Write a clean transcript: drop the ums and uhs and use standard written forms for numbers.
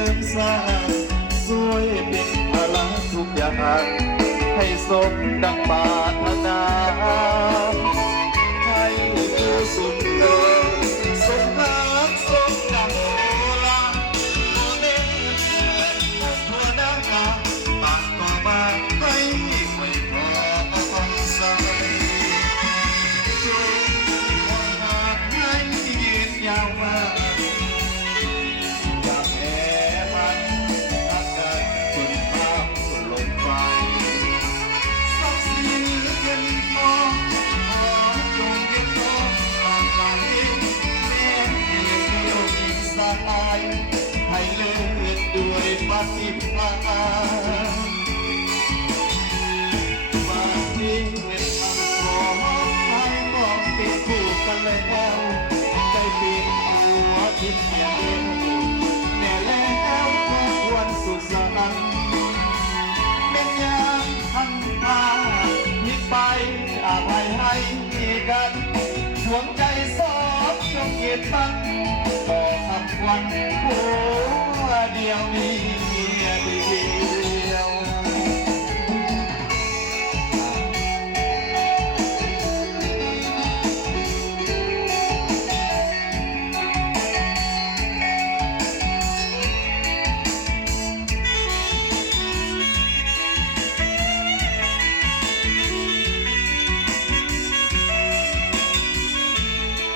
ริมสร้างช่วยเป็นภาระทุกอย่างให้สมดังปรารถนาให้ผู้สุขเกิดสมรักสมดังโอลาโมเนเถิดพระนางปากต่อมาให้ไว้พอใส่จงคอยหาให้ยืนยาวมาอย่าแพ้มันอาการคนภาพลงไปสักสีเย็นมองขอจงเย็นมองทางหลังแม่ให้เลี้ยงอีกสายให้เลิศด้วยปฏิภาณบางทีเห็นทางขอให้มองเป็นคู่กันแล้วได้เป็นหัวทิพย์อย่างเดียวแน่แล้วก็ควรสุดสันต์แม่ยามทันพาผิดไปอภัยให้กันห่วงใจสองจงเกียรติมันต่อคำวันหัวเดียวนี้